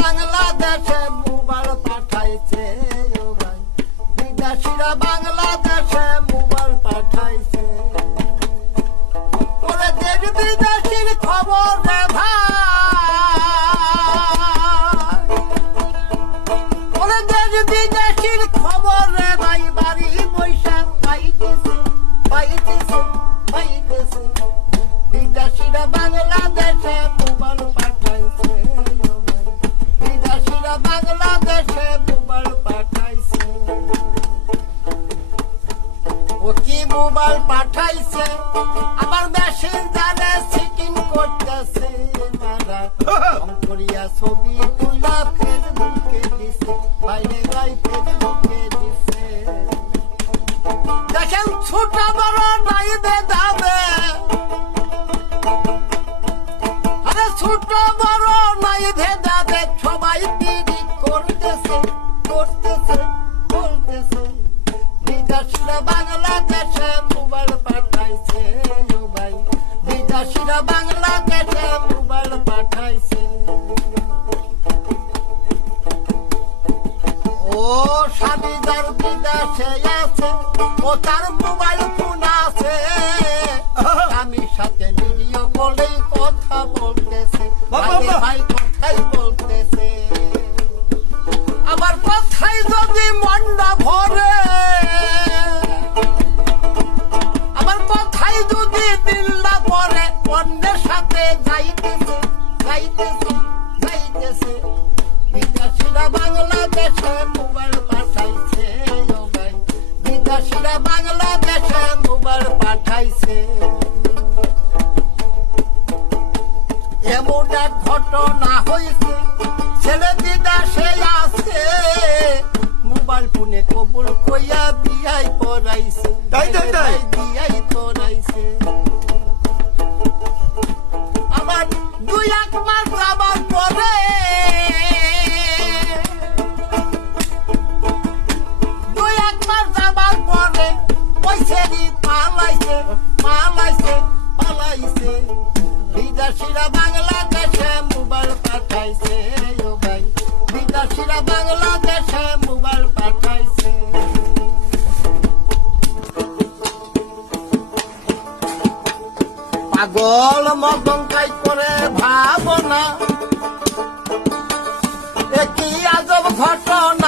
বাংলাদেশে মোবাইল পাঠাইছে ও ভাই, বিদেশিরা বাংলাদেশে মোবাইল পাঠাইছে। ওরে দেশ বিদেশির খবর রে ভাই, ওরে দেশ বিদেশির খবর রে ভাই, বাড়ি বৈশা পাইতেছে পাইতেছে পাইতেছে। বিদেশিরা বাংলাদেশে মোবাইল পাঠাইছে ও ভাই, বিদেশিরা বাংলাদেশে মোবাইল পাঠাইছে। ও কি মোবাইল পাঠাইছে, আমার মেশিন জানে সিটিং করতেছে মারা। করিয়া ছবি তুলা ফেসবুকে দিছে, বাইরে গাই ফেসবুকে দিছে। দেখেন ছোট বড় নাই দাবে, আরে ছোট বড় নাই ভেদাবে, সবাই পিড়ি করতেছে করতেছে করতেছে। বিদেশিরা বাংলাদেশে মোবাইল পাঠাইছে ও ভাই, বিদেশিরা বাংলাদেশে মোবাইল পাঠাইছে। ও স্বামী যার বিদেশে আছে, ও তার মোবাইল ফোন আছে, স্বামীর সাথে ভিডিও কলেই কথা বলতেছে, ভাই কথাই বলতেছে। আমার কথাই যদি মন না ভরে, আমার কথাই যদি দিল না পড়ে, অন্যের সাথে যাইতেছে যাইতেছে যাইতেছে। বিদেশিরা বাংলাদেশে মোবাইল পাঠাইছে ও ভাই, বিদেশিরা বাংলাদেশে মোবাইল পাঠাইছে। এমন এক ঘটনা হয়েছে, ছেলে বিদেশে আছে, মোবাইল ফোনে কবুল কইয়া বিয়াই পড়াইছে, বিয়াই পড়াইছে। আমার 2-1 মাস যাবার পরে, 2-1 মাস যাবার পরে ওই ছেলে পালাইছে পালাইছে পালাইছে। বিদেশিরা বাংলাদেশে মোবাইল পাঠাইছে ও ভাই, বিদেশিরা বাংলাদেশে মোবাইল পাঠাইছে। পাগল মদন কাই করে ভাবনা, একই আজব ঘটনা।